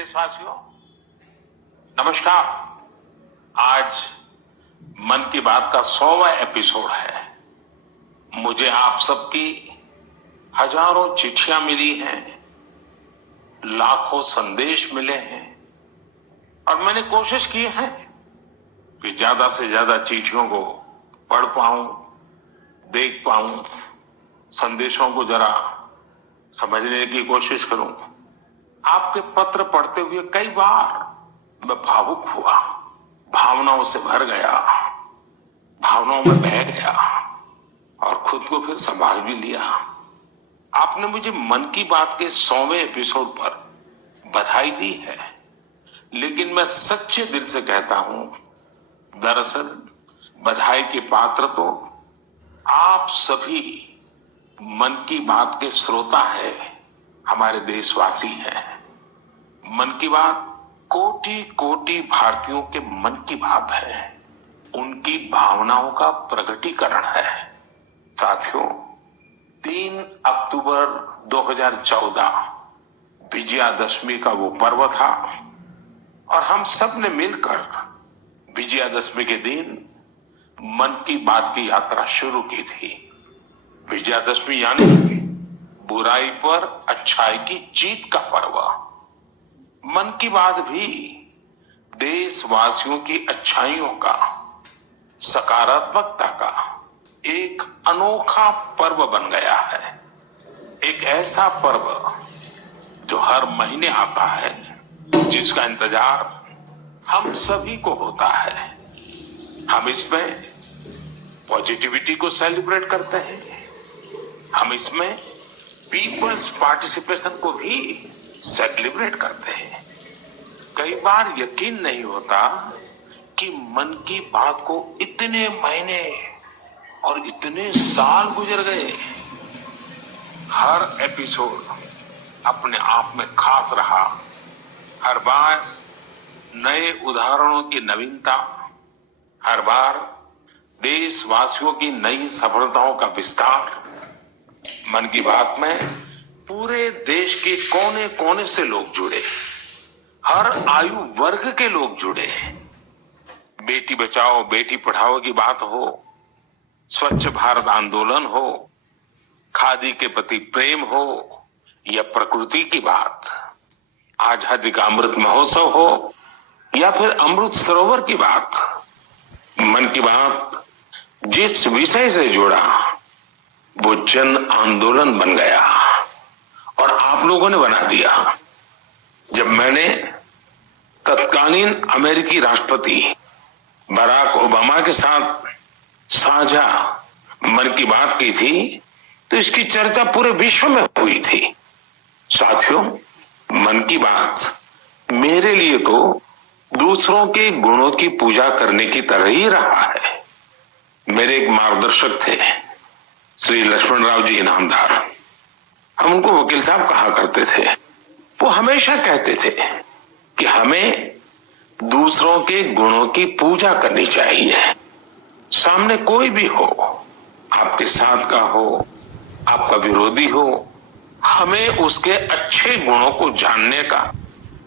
देशवासियों, नमस्कार। आज मन की बात का 100वां एपिसोड है। मुझे आप सबकी हजारों चिट्ठियां मिली हैं, लाखों संदेश मिले हैं और मैंने कोशिश की है कि ज्यादा से ज्यादा चिट्ठियों को पढ़ पाऊं, देख पाऊं, संदेशों को जरा समझने की कोशिश करूं। आपके पत्र पढ़ते हुए कई बार मैं भावुक हुआ, भावनाओं से भर गया, भावनाओं में बह गया और खुद को फिर संभाल भी लिया। आपने मुझे मन की बात के 100वें एपिसोड पर बधाई दी है, लेकिन मैं सच्चे दिल से कहता हूं, दरअसल बधाई के पात्र तो आप सभी मन की बात के श्रोता है, हमारे देशवासी हैं। मन की बात कोटि कोटि भारतीयों के मन की बात है, उनकी भावनाओं का प्रकटीकरण है। साथियों, 3 अक्टूबर 2014 विजयादशमी का वो पर्व था और हम सब ने मिलकर विजयादशमी के दिन मन की बात की यात्रा शुरू की थी। विजयादशमी यानी बुराई पर अच्छाई की जीत का पर्व। मन की बात भी देशवासियों की अच्छाइयों का, सकारात्मकता का एक अनोखा पर्व बन गया है। एक ऐसा पर्व जो हर महीने आता है, जिसका इंतजार हम सभी को होता है। हम इसमें पॉजिटिविटी को सेलिब्रेट करते हैं, हम इसमें पीपल्स पार्टिसिपेशन को भी सेलिब्रेट करते हैं। कई बार यकीन नहीं होता कि मन की बात को इतने महीने और इतने साल गुजर गए। हर एपिसोड अपने आप में खास रहा। हर बार नए उदाहरणों की नवीनता, हर बार देशवासियों की नई सफलताओं का विस्तार। मन की बात में पूरे देश के कोने कोने से लोग जुड़े, हर आयु वर्ग के लोग जुड़े। बेटी बचाओ बेटी पढ़ाओ की बात हो, स्वच्छ भारत आंदोलन हो, खादी के प्रति प्रेम हो या प्रकृति की बात, आजादी का अमृत महोत्सव हो या फिर अमृत सरोवर की बात। मन की बात जिस विषय से जुड़ा वो जन आंदोलन बन गया और आप लोगों ने बना दिया। जब मैंने तत्कालीन अमेरिकी राष्ट्रपति बराक ओबामा के साथ साझा मन की बात की थी, तो इसकी चर्चा पूरे विश्व में हुई थी। साथियों, मन की बात मेरे लिए तो दूसरों के गुणों की पूजा करने की तरह ही रहा है। मेरे एक मार्गदर्शक थे, श्री लक्ष्मणराव जी इनामदार। हम उनको वकील साहब कहा करते थे। वो हमेशा कहते थे कि हमें दूसरों के गुणों की पूजा करनी चाहिए। सामने कोई भी हो, आपके साथ का हो, आपका विरोधी हो, हमें उसके अच्छे गुणों को जानने का,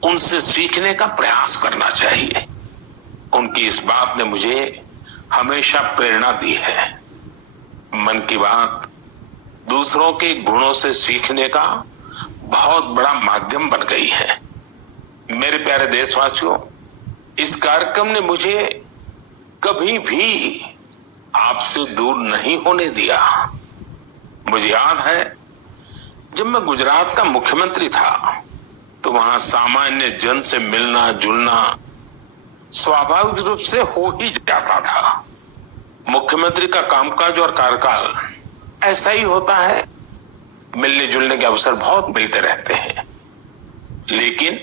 उनसे सीखने का प्रयास करना चाहिए। उनकी इस बात ने मुझे हमेशा प्रेरणा दी है। मन की बात दूसरों के गुणों से सीखने का बहुत बड़ा माध्यम बन गई है। मेरे प्यारे देशवासियों, इस कार्यक्रम ने मुझे कभी भी आपसे दूर नहीं होने दिया। मुझे याद है, जब मैं गुजरात का मुख्यमंत्री था तो वहां सामान्य जन से मिलना जुलना स्वाभाविक रूप से हो ही जाता था। मुख्यमंत्री का कामकाज और कार्यकाल ऐसा ही होता है, मिलने जुलने के अवसर बहुत मिलते रहते हैं। लेकिन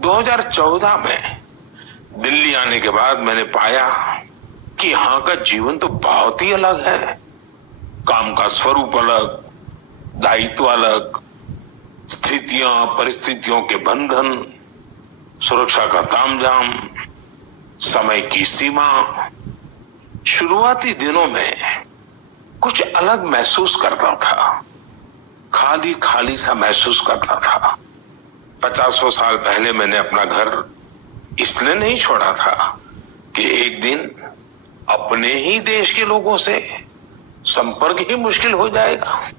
2014 में दिल्ली आने के बाद मैंने पाया कि यहां का जीवन तो बहुत ही अलग है। काम का स्वरूप अलग, दायित्व अलग, स्थितियां परिस्थितियों के बंधन, सुरक्षा का तामझाम, समय की सीमा। शुरुआती दिनों में कुछ अलग महसूस करता था, खाली खाली सा महसूस करता था। 50 साल पहले मैंने अपना घर इसलिए नहीं छोड़ा था कि एक दिन अपने ही देश के लोगों से संपर्क ही मुश्किल हो जाएगा।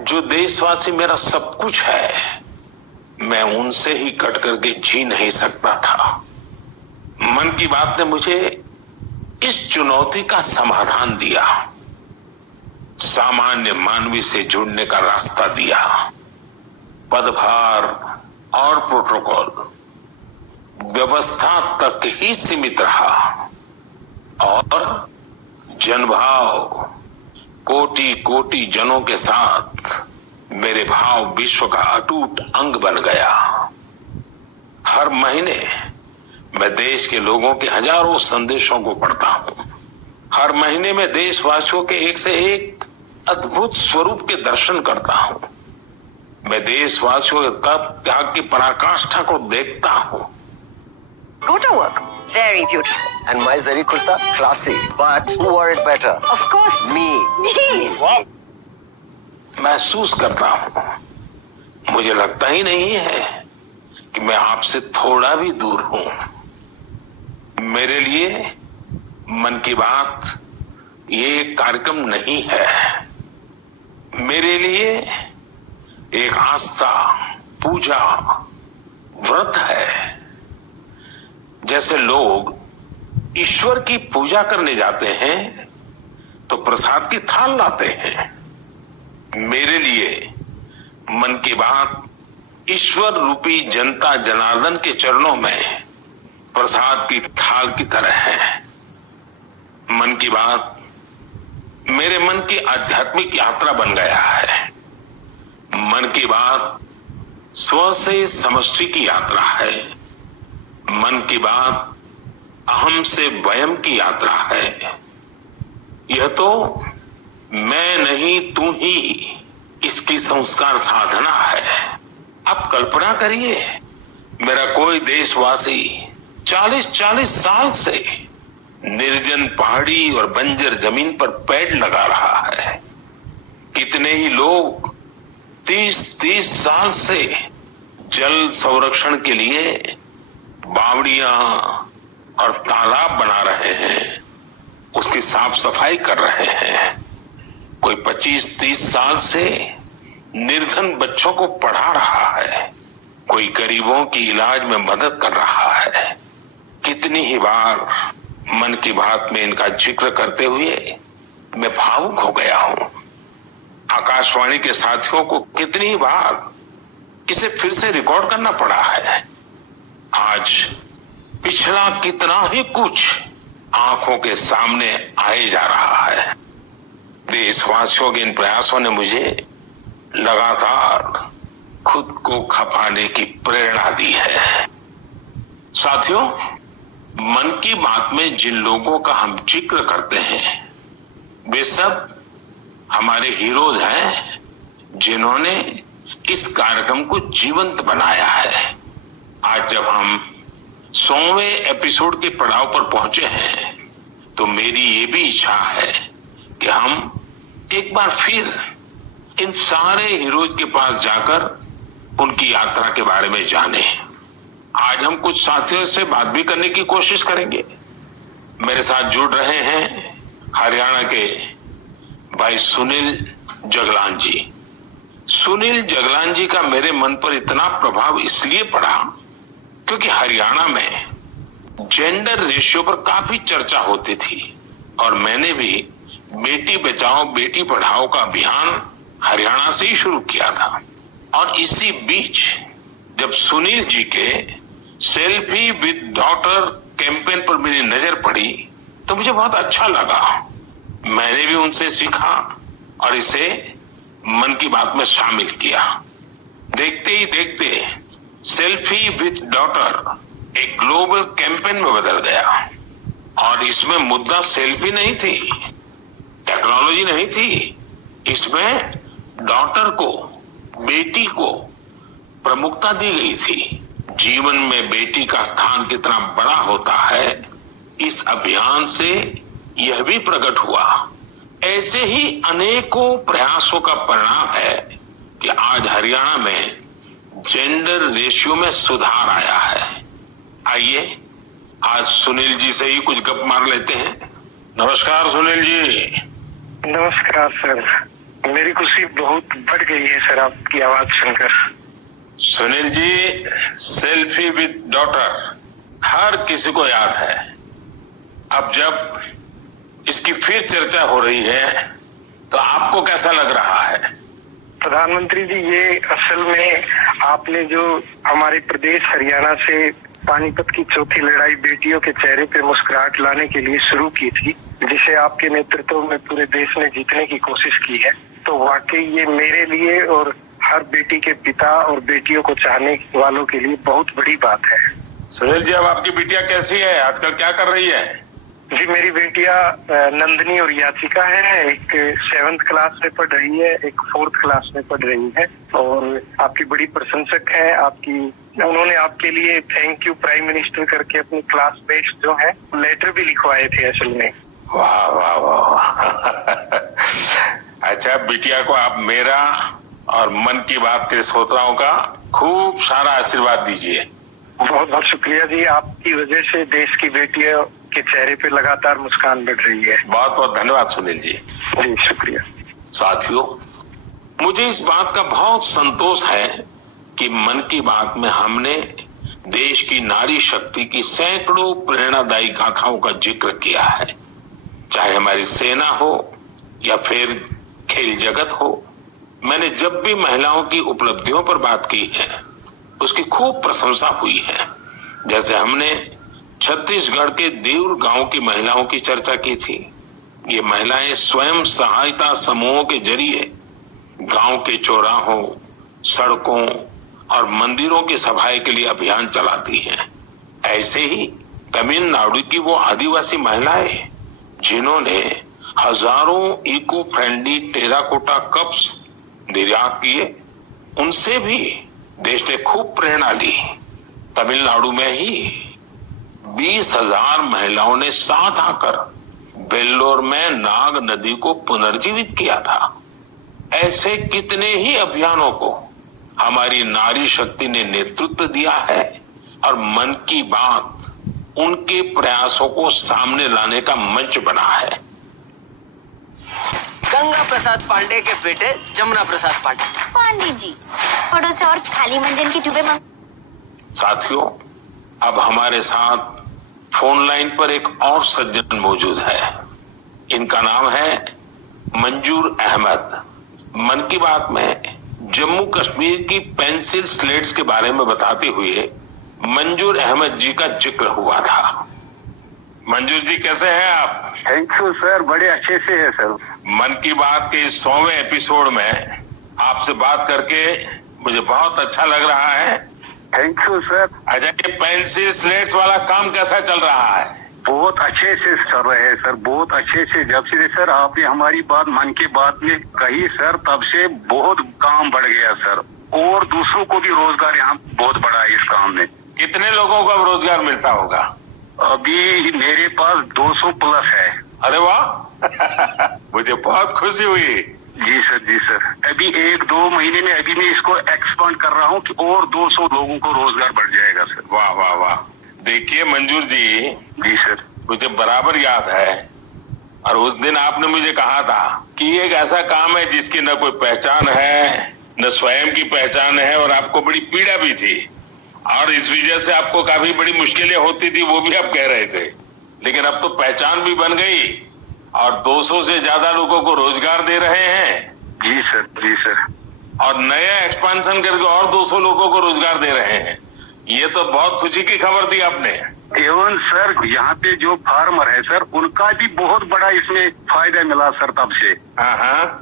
जो देशवासी मेरा सब कुछ है, मैं उनसे ही कट करके जी नहीं सकता था। मन की बात ने मुझे इस चुनौती का समाधान दिया, सामान्य मानवी से जुड़ने का रास्ता दिया। पदभार और प्रोटोकॉल व्यवस्था तक ही सीमित रहा और जनभाव कोटि कोटि जनों के साथ मेरे भाव विश्व का अटूट अंग बन गया। हर महीने मैं देश के लोगों के हजारों संदेशों को पढ़ता हूं। हर महीने मैं देशवासियों के एक से एक अद्भुत स्वरूप के दर्शन करता हूं। मैं देशवासियों के तप त्याग की पराकाष्ठा को देखता हूं। Go to work. Very beautiful. And my zari kurta, classy. But who wore it better? Of course. Me. Me. महसूस करता हूं, मुझे लगता ही नहीं है कि मैं आपसे थोड़ा भी दूर हूं। मेरे लिए मन की बात ये एक कार्यक्रम नहीं है। मेरे लिए एक आस्था, पूजा, व्रत है। जैसे लोग ईश्वर की पूजा करने जाते हैं तो प्रसाद की थाल लाते हैं, मेरे लिए मन की बात ईश्वर रूपी जनता जनार्दन के चरणों में प्रसाद की थाल की तरह है। मन की बात मेरे मन की आध्यात्मिक यात्रा बन गया है। मन की बात स्व से समष्टि की यात्रा है। मन की बात अहम से वयम की यात्रा है। यह तो मैं नहीं तू ही इसकी संस्कार साधना है। आप कल्पना करिए, मेरा कोई देशवासी 40-40 साल से निर्जन पहाड़ी और बंजर जमीन पर पेड़ लगा रहा है। कितने ही लोग 30-30 साल से जल संरक्षण के लिए बावड़ियां और तालाब बना रहे हैं, उसकी साफ सफाई कर रहे हैं। कोई 25-30 साल से निर्धन बच्चों को पढ़ा रहा है, कोई गरीबों की इलाज में मदद कर रहा है। कितनी ही बार मन की बात में इनका जिक्र करते हुए मैं भावुक हो गया हूं। आकाशवाणी के साथियों को कितनी ही बार इसे फिर से रिकॉर्ड करना पड़ा है। आज पिछला कितना ही कुछ आंखों के सामने आए जा रहा है। देशवासियों के इन प्रयासों ने मुझे लगातार खुद को खपाने की प्रेरणा दी है। साथियों, मन की बात में जिन लोगों का हम जिक्र करते हैं, वे सब हमारे हीरोज हैं, जिन्होंने इस कार्यक्रम को जीवंत बनाया है। आज जब हम 100वें एपिसोड के पड़ाव पर पहुंचे हैं, तो मेरी ये भी इच्छा है कि हम एक बार फिर इन सारे हीरोज के पास जाकर उनकी यात्रा के बारे में जानें। आज हम कुछ साथियों से बात भी करने की कोशिश करेंगे। मेरे साथ जुड़ रहे हैं हरियाणा के भाई सुनील जगलान जी। सुनील जगलान जी का मेरे मन पर इतना प्रभाव इसलिए पड़ा क्योंकि हरियाणा में जेंडर रेशियो पर काफी चर्चा होती थी और मैंने भी बेटी बचाओ बेटी पढ़ाओ का अभियान हरियाणा से ही शुरू किया था। और इसी बीच जब सुनील जी के सेल्फी विद डॉटर कैंपेन पर मेरी नजर पड़ी तो मुझे बहुत अच्छा लगा। मैंने भी उनसे सीखा और इसे मन की बात में शामिल किया। देखते ही देखते सेल्फी विद डॉटर एक ग्लोबल कैंपेन में बदल गया और इसमें मुद्दा सेल्फी नहीं थी, टेक्नोलॉजी नहीं थी, इसमें डॉटर को, बेटी को प्रमुखता दी गई थी। जीवन में बेटी का स्थान कितना बड़ा होता है, इस अभियान से यह भी प्रकट हुआ। ऐसे ही अनेकों प्रयासों का परिणाम है कि आज हरियाणा में जेंडर रेशियो में सुधार आया है। आइए आज सुनील जी से ही कुछ गप मार लेते हैं। नमस्कार सुनील जी। नमस्कार सर, मेरी खुशी बहुत बढ़ गई है सर आपकी आवाज सुनकर। Sunil ji, selfie with daughter हर किसी को याद है। अब जब इसकी फिर चर्चा हो रही है तो आपको कैसा लग रहा है? प्रधानमंत्री जी, ये असल में आपने जो हमारे प्रदेश हरियाणा से पानीपत की चौथी लड़ाई बेटियों के चेहरे पे मुस्कुराहट लाने के लिए शुरू की थी, जिसे आपके नेतृत्व में पूरे देश ने जीतने की कोशिश की है, तो वाकई ये मेरे लिए और हर बेटी के पिता और बेटियों को चाहने वालों के लिए बहुत बड़ी बात है। सुनील जी, अब आपकी बिटिया कैसी है? आजकल क्या कर रही है? जी, मेरी बेटिया नंदनी और याचिका है। एक 7th क्लास में पढ़ रही है, एक 4th क्लास में पढ़ रही है और आपकी बड़ी प्रशंसक है। उन्होंने आपके लिए थैंक यू प्राइम मिनिस्टर करके अपनी क्लासमेट्स जो है लेटर भी लिखवाए थे असल में। वाह वाह वाह। अच्छा, बिटिया को आप मेरा और मन की बात के श्रोताओं का खूब सारा आशीर्वाद दीजिए। बहुत बहुत शुक्रिया जी, आपकी वजह से देश की बेटियों के चेहरे पे लगातार मुस्कान बढ़ रही है। बहुत बहुत धन्यवाद सुनील जी। जी शुक्रिया। साथियों, मुझे इस बात का बहुत संतोष है कि मन की बात में हमने देश की नारी शक्ति की सैकड़ों प्रेरणादायी गाथाओं का जिक्र किया है। चाहे हमारी सेना हो या फिर खेल जगत हो, मैंने जब भी महिलाओं की उपलब्धियों पर बात की है उसकी खूब प्रशंसा हुई है। जैसे हमने छत्तीसगढ़ के देउर गांव की महिलाओं की चर्चा की थी। ये महिलाएं स्वयं सहायता समूहों के जरिए गांव के चौराहों, सड़कों और मंदिरों की सफाई के लिए अभियान चलाती हैं। ऐसे ही तमिलनाडु की वो आदिवासी महिलाएं जिन्होंने हजारों इको फ्रेंडली टेराकोटा कप्स निर्यात किए, उनसे भी देश ने खूब प्रेरणा ली। तमिलनाडु में ही 20,000 महिलाओं ने साथ आकर वेल्लोर में नाग नदी को पुनर्जीवित किया था। ऐसे कितने ही अभियानों को हमारी नारी शक्ति ने नेतृत्व दिया है और मन की बात उनके प्रयासों को सामने लाने का मंच बना है। गंगा प्रसाद पांडे के बेटे जमुना प्रसाद पांडे। पंडित जी, थोड़े से और खाली मंजन की ट्यूबें साथियों, अब हमारे साथ फोन लाइन पर एक और सज्जन मौजूद है। इनका नाम है मंजूर अहमद। मन की बात में जम्मू कश्मीर की पेंसिल स्लेट्स के बारे में बताते हुए मंजूर अहमद जी का जिक्र हुआ था। मंजूर जी, कैसे हैं आप? थैंक यू सर, बड़े अच्छे से है सर। मन की बात के इस 100वें एपिसोड में आपसे बात करके मुझे बहुत अच्छा लग रहा है। Thank you sir. अच्छा, ये पेंसिल स्लेट्स वाला काम कैसा चल रहा है? बहुत अच्छे से चल रहे हैं सर, बहुत अच्छे से। जब से सर आपने हमारी बात मन की बात में कही सर, तब से बहुत काम बढ़ गया सर, और दूसरों को भी रोजगार यहाँ बहुत बड़ा है इस काम में। कितने लोगों को अब रोजगार मिलता होगा? अभी मेरे पास 200 प्लस है। अरे वाह। मुझे बहुत खुशी हुई। जी सर, जी सर। अभी 1-2 महीने में अभी मैं इसको एक्सपांड कर रहा हूँ कि और 200 लोगों को रोजगार बढ़ जाएगा सर। वाह वाह वाह। देखिए मंजूर जी, जी सर, मुझे बराबर याद है, और उस दिन आपने मुझे कहा था कि ये एक ऐसा काम है जिसकी न कोई पहचान है, न स्वयं की पहचान है, और आपको बड़ी पीड़ा भी थी, और इस वजह से आपको काफी बड़ी मुश्किलें होती थी, वो भी आप कह रहे थे। लेकिन अब तो पहचान भी बन गई और 200 से ज्यादा लोगों को रोजगार दे रहे हैं। जी सर, जी सर। और नया एक्सपेंशन करके और 200 लोगों को रोजगार दे रहे हैं। ये तो बहुत खुशी की खबर दी आपने। एवं सर, यहाँ पे जो फार्मर है सर, उनका भी बहुत बड़ा इसमें फायदा मिला सर तब से।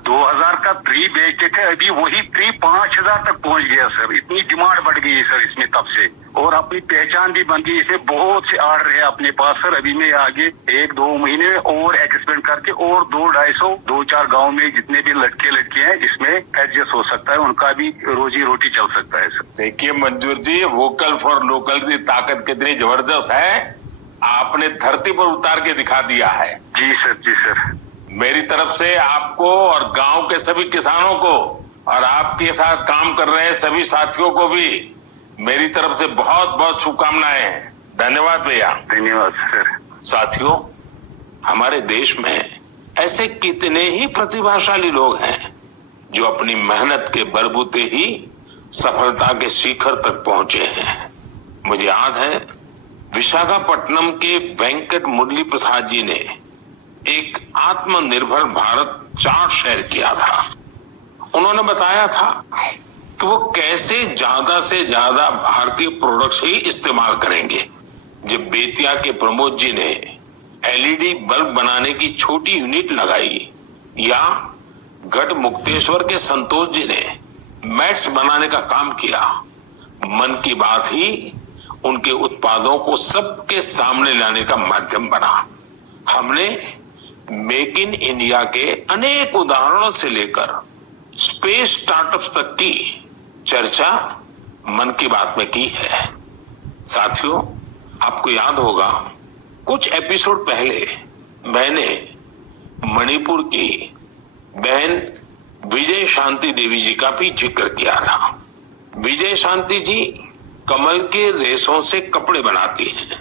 2000 का ट्री बेचते थे, अभी वही ट्री 5000 तक पहुँच गया सर। इतनी डिमांड बढ़ गई है सर इसमें तब से, और अपनी पहचान भी बन गई। इसमें बहुत से आर्डर है अपने पास सर। अभी मैं आगे 1-2 महीने में और एक्सपेंड करके और 200-250 2-4 गाँव में जितने भी लड़के लड़के हैं इसमें एडजस्ट हो सकता है, उनका भी रोजी रोटी चल सकता है सर। देखिए मंजूर जी, वोकल फॉर लोकल की ताकत कितनी जबरदस्त है, आपने धरती पर उतार के दिखा दिया है। जी सर, जी सर। मेरी तरफ से आपको और गांव के सभी किसानों को और आपके साथ काम कर रहे सभी साथियों को भी मेरी तरफ से बहुत बहुत शुभकामनाएं हैं। धन्यवाद भैया। धन्यवाद सर। साथियों, हमारे देश में ऐसे कितने ही प्रतिभाशाली लोग हैं जो अपनी मेहनत के बलबूते ही सफलता के शिखर तक पहुंचे हैं। मुझे याद है विशाखापट्टनम के वेंकट मुरली प्रसाद जी ने एक आत्मनिर्भर भारत चार्ट शेयर किया था। उन्होंने बताया था कि वो कैसे ज्यादा से ज्यादा भारतीय प्रोडक्ट्स ही इस्तेमाल करेंगे। जब बेतिया के प्रमोद जी ने एलईडी बल्ब बनाने की छोटी यूनिट लगाई, या गढ़ मुक्तेश्वर के संतोष जी ने मैट्स बनाने का काम किया, मन की बात ही उनके उत्पादों को सबके सामने लाने का माध्यम बना। हमने मेक इन इंडिया के अनेक उदाहरणों से लेकर स्पेस स्टार्टअप्स तक की चर्चा मन की बात में की है। साथियों, आपको याद होगा कुछ एपिसोड पहले मैंने मणिपुर की बहन विजय शांति देवी जी का भी जिक्र किया था। विजय शांति जी कमल के रेशों से कपड़े बनाती हैं।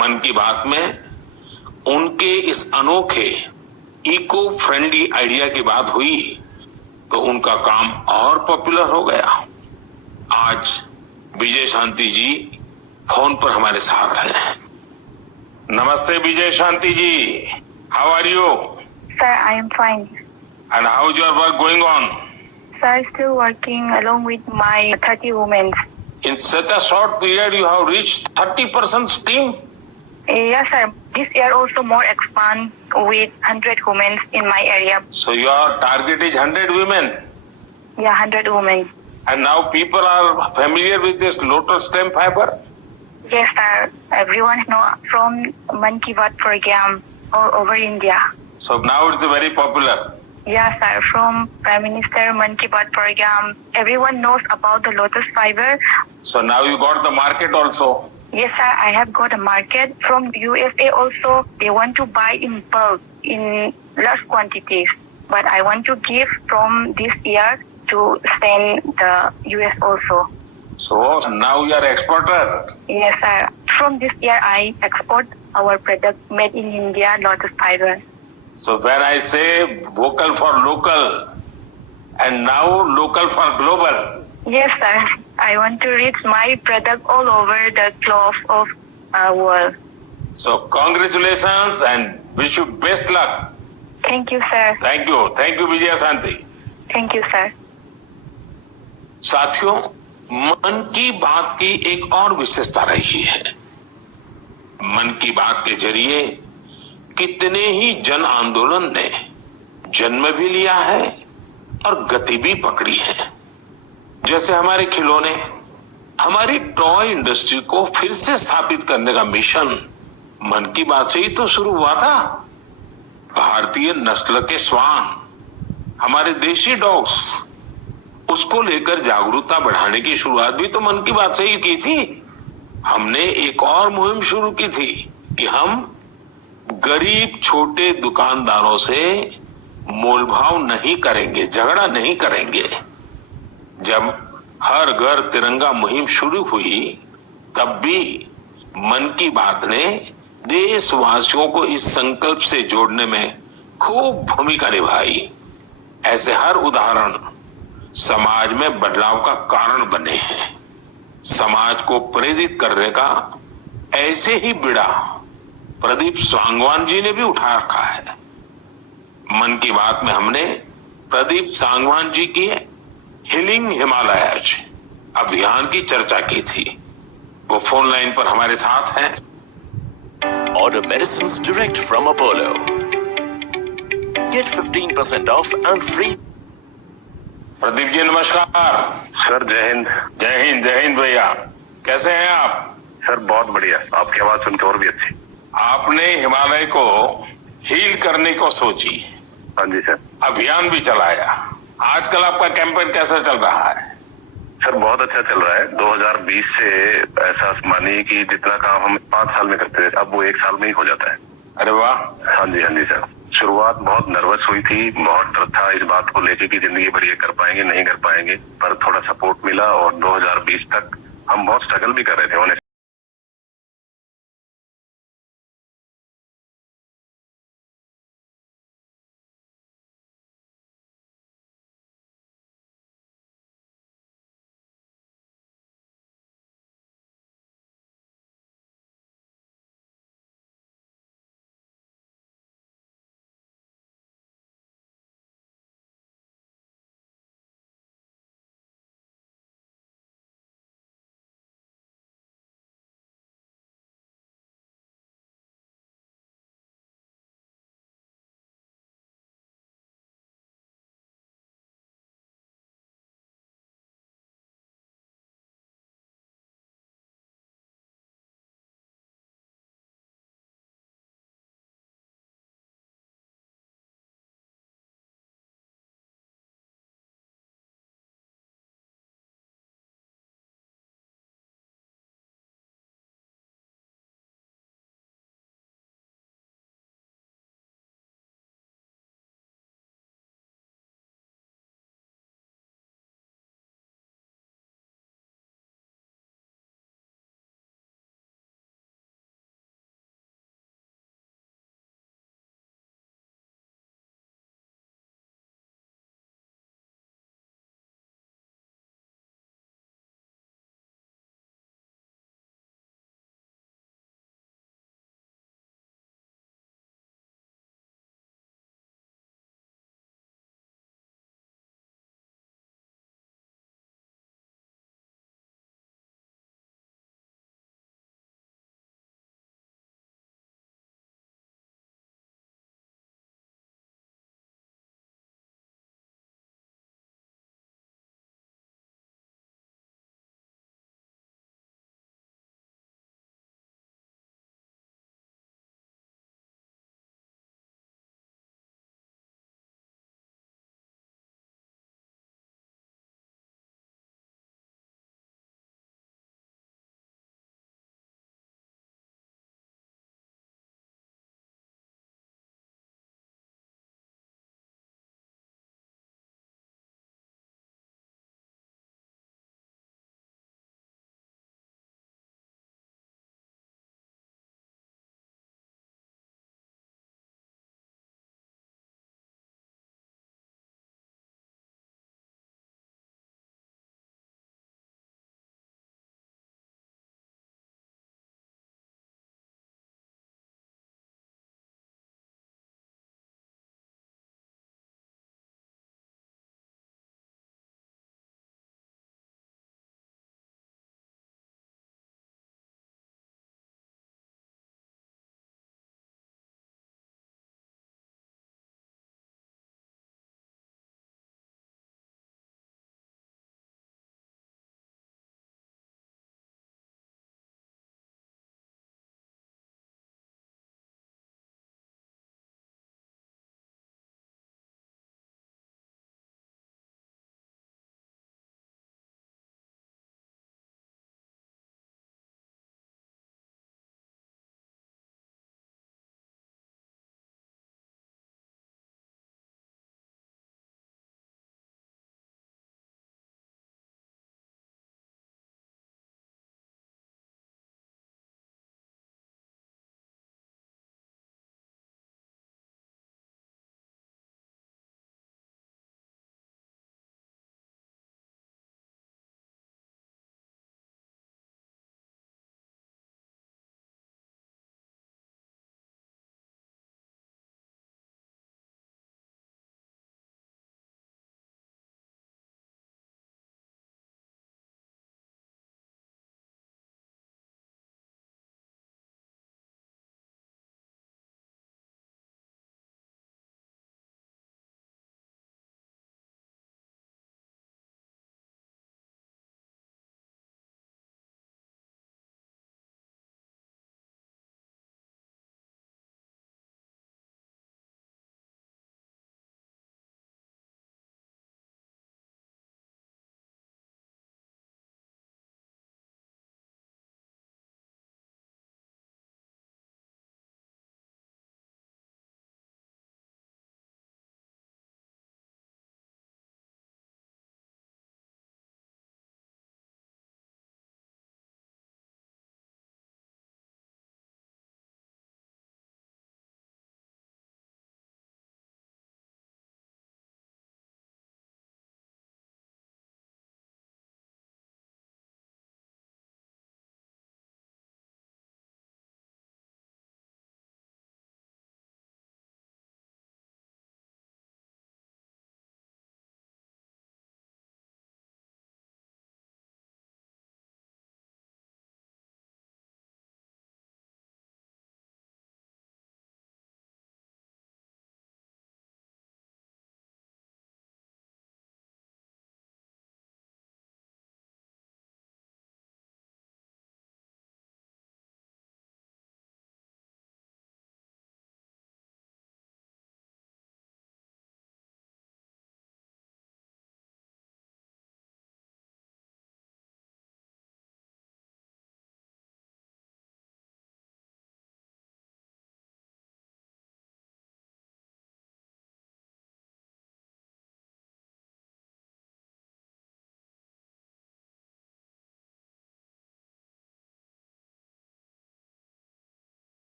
मन की बात में उनके इस अनोखे इको फ्रेंडली आइडिया की बात हुई तो उनका काम और पॉपुलर हो गया। आज विजय शांति जी फोन पर हमारे साथ हैं। नमस्ते Vijay Shanti ji, how are you? Sir, I am fine. And how is your work going on? Sir, still working along with my 30 women. In such a short period, you have reached 30% team. Yes, sir. This year also more expand with 100 women in my area. So your target is 100 women. Yeah, 100 women. And now people are familiar with this lotus stem fiber. Yes, sir. Everyone know from Man Ki Baat program all over India. So now it's very popular. Yes, sir. From Prime Minister Man Ki Baat program, everyone knows about the lotus fiber. So now you got the market also. Yes, sir. I have got a market from USA also. They want to buy in bulk in large quantities. But I want to give from this year to send the US also. So now you are exporter. Yes, sir. From this year, I export our product made in India, lotus fiber. So when I say vocal for local and now local for global. Yes, sir. I want to reach my product all over the globe of world. So congratulations and wish you best luck. Thank you, sir. Thank you. Thank you, Vijaya Shanti. Thank you, sir. साथियों, मन की बात की एक और विशेषता रही है। मन की बात के जरिए कितने ही जन आंदोलन ने जन्म भी लिया है और गति भी पकड़ी है। जैसे हमारे खिलौने, हमारी टॉय इंडस्ट्री को फिर से स्थापित करने का मिशन मन की बात से ही तो शुरू हुआ था। भारतीय नस्ल के श्वान, हमारे देशी डॉग्स, उसको लेकर जागरूकता बढ़ाने की शुरुआत भी तो मन की बात से ही की थी। हमने एक और मुहिम शुरू की थी कि हम गरीब छोटे दुकानदारों से मोलभाव नहीं करेंगे, झगड़ा नहीं करेंगे। जब हर घर तिरंगा मुहिम शुरू हुई तब भी मन की बात ने देशवासियों को इस संकल्प से जोड़ने में खूब भूमिका निभाई। ऐसे हर उदाहरण समाज में बदलाव का कारण बने हैं। समाज को प्रेरित करने का ऐसे ही बीड़ा प्रदीप सांगवान जी ने भी उठा रखा है। मन की बात में हमने प्रदीप सांगवान जी की हीलिंग हिमालयज अभियान की चर्चा की थी। वो फोन लाइन पर हमारे साथ हैं। Order medicines direct from Apollo. Get 15% off and free. Pradeep ji नमस्कार। सर जय हिंद। जय हिंद, जय हिंद भैया। कैसे हैं आप? सर बहुत बढ़िया, आपकी आवाज सुनकर और भी अच्छी। आपने हिमालय को हील करने को सोची, हाँ जी सर। अभियान भी चलाया। आजकल आपका कैंपेन कैसा चल रहा है? सर बहुत अच्छा चल रहा है। 2020 से ऐसा मानिए कि जितना काम हम 5 साल में करते थे अब वो 1 साल में ही हो जाता है। अरे वाह। हाँ जी सर। शुरुआत बहुत नर्वस हुई थी, बहुत डर था इस बात को लेके कि जिंदगी भर ये कर पाएंगे नहीं कर पाएंगे, पर थोड़ा सपोर्ट मिला और 2020 तक हम बहुत स्ट्रगल भी कर रहे थे।